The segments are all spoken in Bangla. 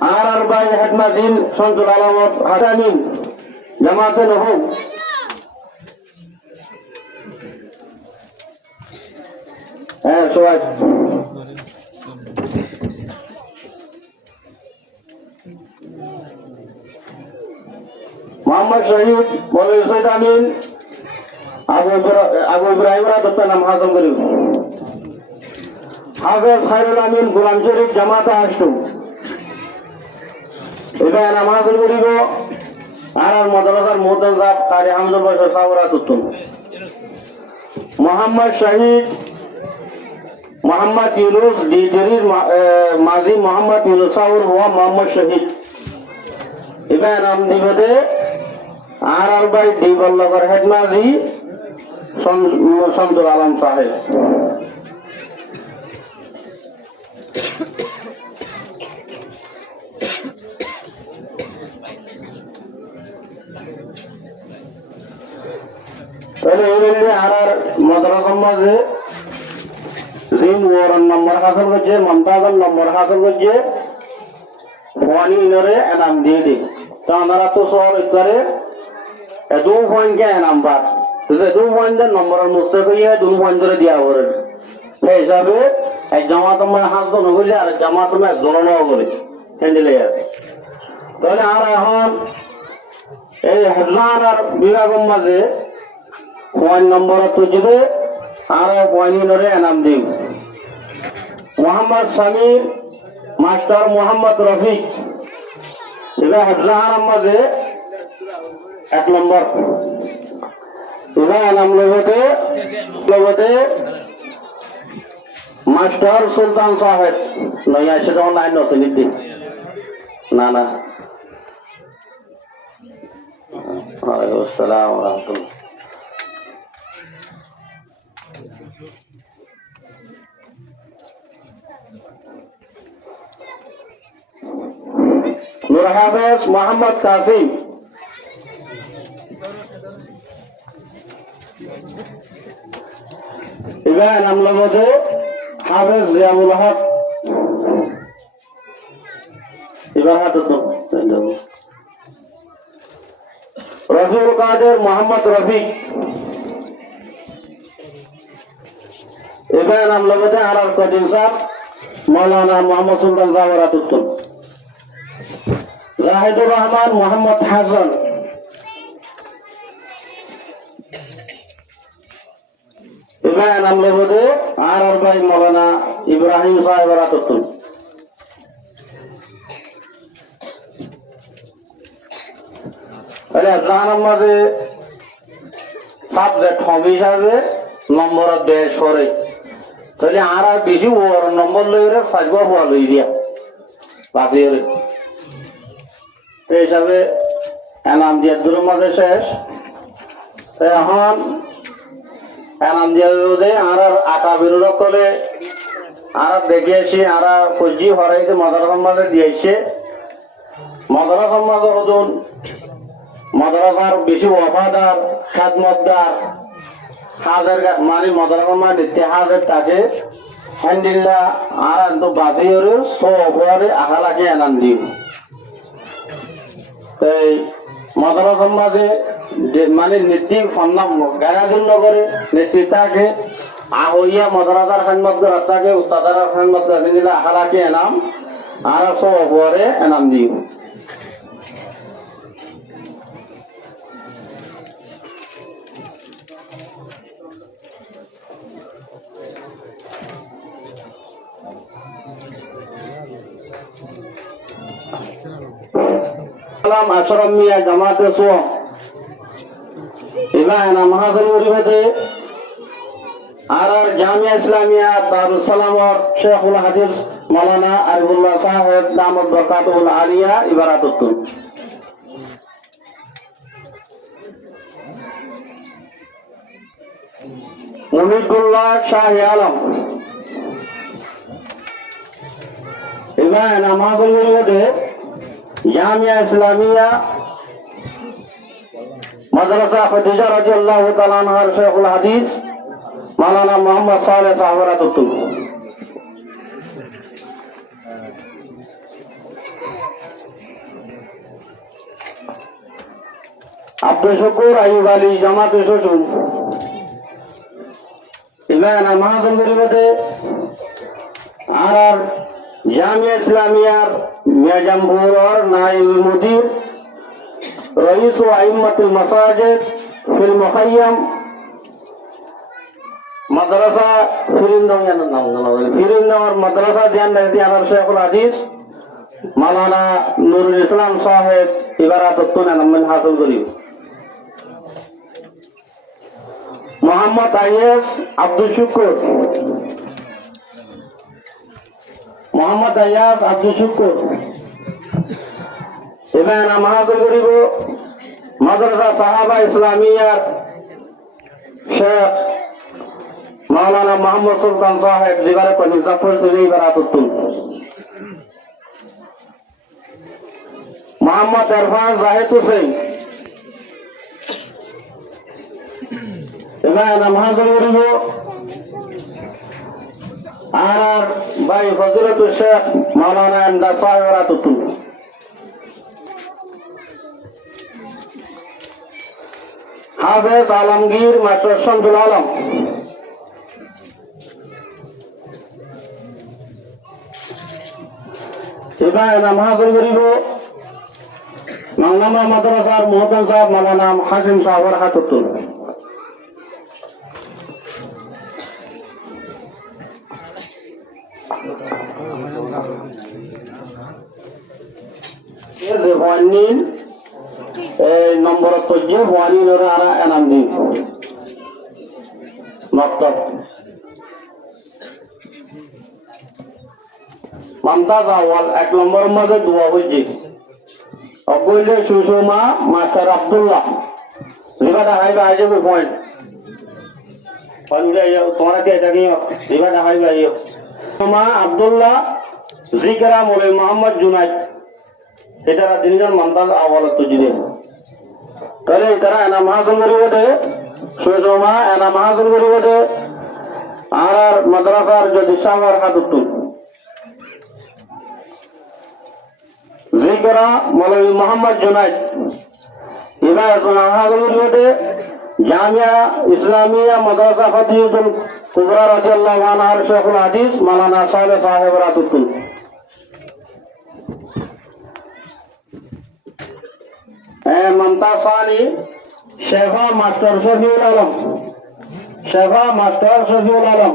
আর ভাই হেডমাজিল সঞ্জুল আলামত হাসামিন জামাতে নহু হ্যাঁ সবাই মোহাম্মদ শহীদ মৌলভী সৈয়দ আমিন আবু ইব্রাহিম রাদত্তা নাম হাসন করিব হাফেজ খায়রুল আমিন গোলাম শরীফ জামাতে আসতু এবার নাম হাসন করিব আর মাদ্রাসার মুতাজাব কারি হামদুল বাশার সাওরাত উত্তম মোহাম্মদ শহীদ মোহাম্মদ ইউনুস ডি জরির মাজি মোহাম্মদ ইউনুস সাউর ওয়া মোহাম্মদ শহীদ এবার নাম দিবদে আর ভাই ডি বল্লভর হেডমাজি সঞ্জুল আলম সাহেব তাহলে এই আর মাদ্রাসার মাঝে জিম ওয়ারন নম্বর হাসিল করছে মমতাজের নম্বর হাসিল করছে ওয়ানি ইনরে এনাম দিয়ে দিই তো আমরা তো শহর করে দু পয়েন্টকে এনাম পাত দু পয়েন্টের নম্বরের মুস্তাক হইয়া দু পয়েন্ট ধরে দিয়া করে সেই হিসাবে এক জামাত হাসন হইলে আর জামাত একজনও করে হ্যান্ডেলে আছে তাহলে আর এখন এই হেডলাইন আর বিভাগের মাঝে পয়েন্ট নম্বর তুলছে আর পয়েন্টরে এনাম দিই মোহাম্মদ সামির মাস্টার মোহাম্মদ রফিক এবার হেডলাইনের মাঝে 1 নম্বর এবার এনাম লগতে মাস্টার সুলতান সাহেব নয়া সেটা অনলাইন নসিলির দিন না আসসালামু আলাইকুম নূর হাফেজ মোহাম্মদ কাসিম এবার নাম লগতে হাফেজ জিয়াউল হক এবার হাতে রফিউল কাদের মোহাম্মদ রফিক এবার নাম লগতে আর কদিন সাহেব মৌলানা মোহাম্মদ সুলতান জাওয়ারাত উত্তম জাহিদুর রহমান মোহাম্মদ হাসান এবার নাম লগতে আর ভাই মৌলানা ইব্রাহিম সাহেব রাতুল জানার মাঝে সাবজেক্ট হবে হিসাবে নম্বর বেশ করে তাহলে আর বেশি নম্বর লই সাজব হওয়া লই দিয়া বাকি এই হিসাবে এনাম দিয়া দূরের মাঝে শেষ এখন এনাম দিয়া আর আঁকা বিরোধ করে আর দেখিয়েছি আর ফৌজি হরাইতে মাদ্রাসার মাঝে দিয়েছে মাদ্রাসার মাঝে ওজন মাদ্রাসার বেশি ওয়াফাদার খাদমতদার হাজার মানে মাদ্রাসার মাঝে হাজার তাকে হ্যান্ডিল্লা আর বাজির সরে আহালাকে এনাম দিব এই মাদ্রাসার মাঝে মানে নীতি সন্নাম গায়াজুল নগরে নেতৃত্বাকে ahliya madrasar khidmatgar atage ustadara khidmatgar dinila halaki enam ara so bore enam diu salam asram miya jamaat so ila enam hadul ribate আর জামিয়া ইসলামিয়া দারুস সালাম শেখুল হাদিস মাওলানা আরিফুল্লাহ সাহেব দামত বরকাতুল আলিয়া ইবারাতুল মুমিদুল্লাহ শাহ আলম এবার নামাজের মধ্যে জামিয়া ইসলামিয়া মাদ্রাসা ফাতিজা রাদিয়াল্লাহু তাআলা আনহা শেখুল হাদিস মাওলানা মোহাম্মদ সালেহ সাহাবারাতুল আব্দুল শুকুর আইয়ুব আলী জামাতে শ্বশুর ইমান মাহাজন গরিবতে আর জামিয়া ইসলামিয়ার মিয়াজামপুর নাইব মুদির রইস ও আইম্মাতুল মাসাজিদ ফিল মুখাইয়াম মাদ্রাসা ফিরিন্দাওয়ার মাদ্রাসা ধ্যান রাখতে আমার শেখুল হাদিস মাওলানা নুরুল ইসলাম সাহেব ইবারাতুন নামান হাসিল করিব মোহাম্মদ আইএস আব্দুল শুকুর মোহাম্মদ আইয়াস আব্দুল শুকুর ইমান মাহাদুর করিব মাদ্রাসা সাহাবা ইসলামিয়ার শেখ মাওলানা মোহাম্মদ সুলতান সাহেব জিবারে পানি জাফর সুনি বারাতুন মোহাম্মদ ইরফান জাহিদ হুসেন ইমান মাহাদুর করিব আর ভাই ফজলতুল শেখ মাওলানা ইমদাদ সাহেব বারাতুন হাফেজ আলমগীর মাস্টার শামসুল আলম এবার মাহাজুর গরিব মাওলানা মাদ্রাসার মোহতান সাহেব মাওলানা হাকিম সাহেবের হাতুতুল ভয়ানীন এই নম্বর তৈরি ভয়ানীন আর এনাম দিন মক্তব মমতাজ আওয়াল 1 নম্বর মধ্যে দোয়া হইছে অবৈলে সুষমা মাস্টার আব্দুল্লাহ রিবাদা হাইবা আইবে পয়েন্ট পঞ্জে তোমরা কে জানি রিবাদা হাইবা আইও সুষমা আব্দুল্লাহ জিকরা মৌলভী মোহাম্মদ জুনাইদ এটারা দিনজন মমতাজ আওয়াল তুজিদে তাহলে তারা এনা মাহাজন গরিবতে সুষমা এনা মাহাজন গরিবতে আর মাদ্রাসার যদি সামার হাতুতুন জিকরা মৌলভী মোহাম্মদ জুনাইদ ইবাদত মাহাদুরতে জামিয়া ইসলামিয়া মাদ্রাসা ফতিহুল কুবরা রাদিয়াল্লাহু আনহা শেখুল হাদিস মাওলানা সালেহ সাহেব রাতুতুন মমতাজ সানি শেফা মাস্টার শফিউল আলম শেফা মাস্টার শফিউল আলম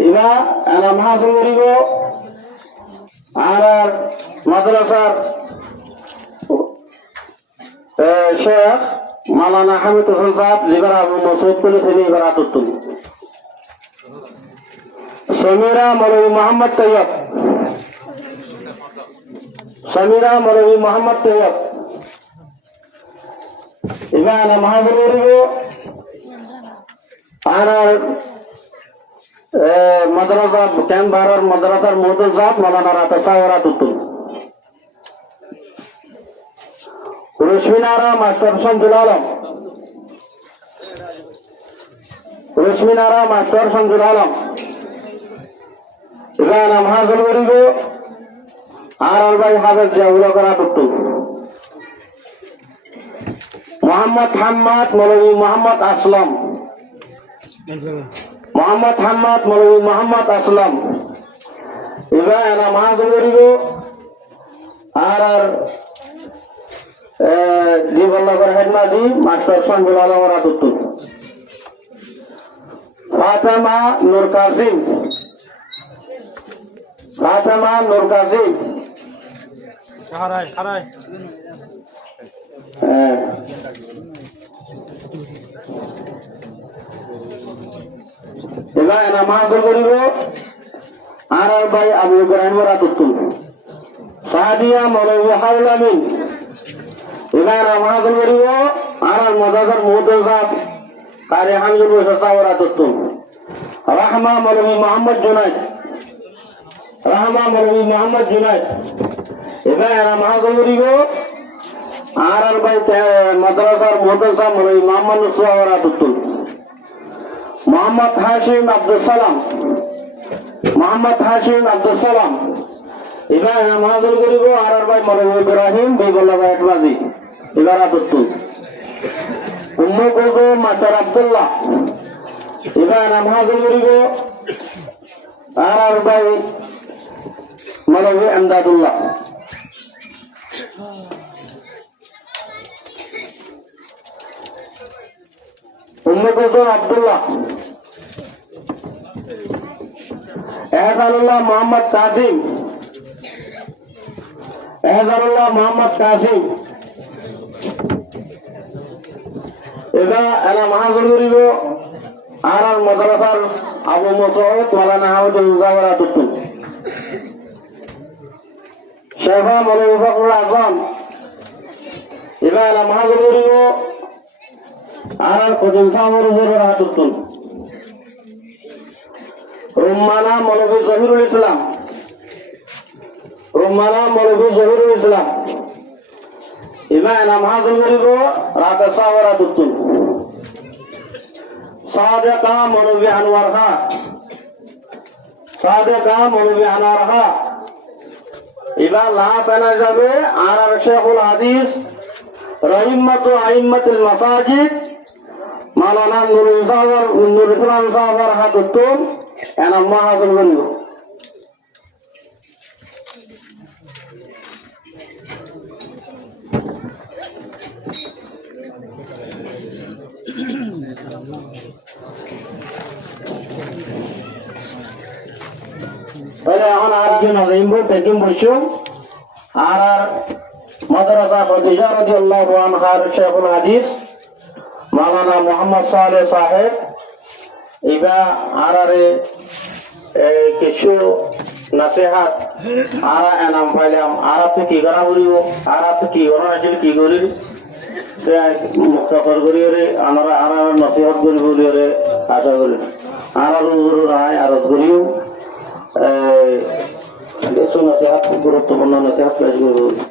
ইবা এনা মাহাদুর গরিব আর মাদ্রাসার শেখ মাওলানা হামিদ হোসেন সাহেব জিবার আবু মসউদ করেছেন ইবারাতুন সমীরা মৌলভী মোহাম্মদ তৈয়ব সমীরা মৌলভী মোহাম্মদ তৈয়ব ইবানা মাহাদুর আর মাদ্রাসা ক্যান বারার মাদ্রাসার মোহতাজ সাহেব মাওলানা রাতা সাহেব রাতুতুন রশ্মিনারা মাস্টার শামসুল আলম রশ্মিনারা মাস্টার শামসুল আলম ইবানা মাহাদুর গরিব আর ভাই হাফেজ জিয়াউল রাতুতুন মোহাম্মদ হাম্মাদ মৌলভী মোহাম্মদ আসলাম মোহাম্মদ হাম্মাদ মৌলভী মোহাম্মদ আসলাম এবার এনা মাহাদুর গরিব আর জীবননগর হেডমাজি মাস্টার শামসুল আলম রাতুতুন ফাতেমা নূর কাসিম ফাতেমা নূর কাসিম এবার এনা মাহাদুর গরিব আর ভাই আবু ইব্রাহিম রাতুতুন সাদিয়া মৌলভী হারুল আমিন এবার মাহাদুর গরিব আর মাদ্রাসার মোহতাজ সাহেব কারি হামিদুল বশর সাহেব রাতুতুন রাহমা মৌলভী মোহাম্মদ জুনাইদ রাহমা মৌলভী মোহাম্মদ জুনাইদ এবার এনা মাহাদুর গরিব আর ভাই মাদ্রাসার মোহতাজ সাহেব মৌলভী মোহাম্মদ নুসরাত রাতুতুন মোহাম্মদ হাশিম আব্দুল সালাম মোহাম্মদ হাশিম আব্দুল সালাম এবার মাহাদুর গরিব আর ভাই মৌলভী ইব্রাহিম বিবল্লাহ একবাজি এবার আদতুন উম্মু কলকো মাস্টার আব্দুল্লাহ এবার নামাজ করিব আর ভাই মৌলভী আমদাদুল্লাহ উম্মে কুলসুম আব্দুল্লাহ এহসানুল্লাহ মোহাম্মদ কাসিম এহসানুল্লাহ মোহাম্মদ কাসিম এবার এলা মাহাজুর করিব আর মাদ্রাসার আবু মুসউদ মাওলানা হামিদুল্লাহ রাতুতুন শেফা মৌলভী ফখরুল আজম এবার এলা মাহাজুর করিব আর কদিন সামর উপর রাতুতুন রুম্মানা মৌলভী জহিরুল ইসলাম রুম্মানা মৌলভী জহিরুল ইসলাম এবার এলা মাহাজুর করিব রাতে সাওয়া রাতুতুন সাদেকা মৌলভী আনোয়ার খাঁ সাদেকা মৌলভী আনোয়ার খাঁ এবার লাস্ট এনা যাবে আর শেখুল হাদিস রহিমাতু আইম্মাতুল মাসাজিদ মাওলানা নুরুল ইসলাম সাহেবের হাতুতুন এনা মাহাজুর করিব তাহলে এখন আরেকজন আলিম পেকিং বসু আর মাদ্রাসা খদিজা রাদিয়াল্লাহু আনহার শেখুল হাদিস মাওলানা মোহাম্মদ সালেহ সাহেব ইবা আরারে কিছু নসিহত আরা এনাম পাইলাম আরা তো কি করা করিব আরা তো কি করা আছে কি করি মুক্তাফর করিরে আনারা আরার নসিহত করিব বলিরে আশা করি আরার রায় আরজ করিও কিছু নসিহত গুরুত্বপূর্ণ নসিহত পেশ করব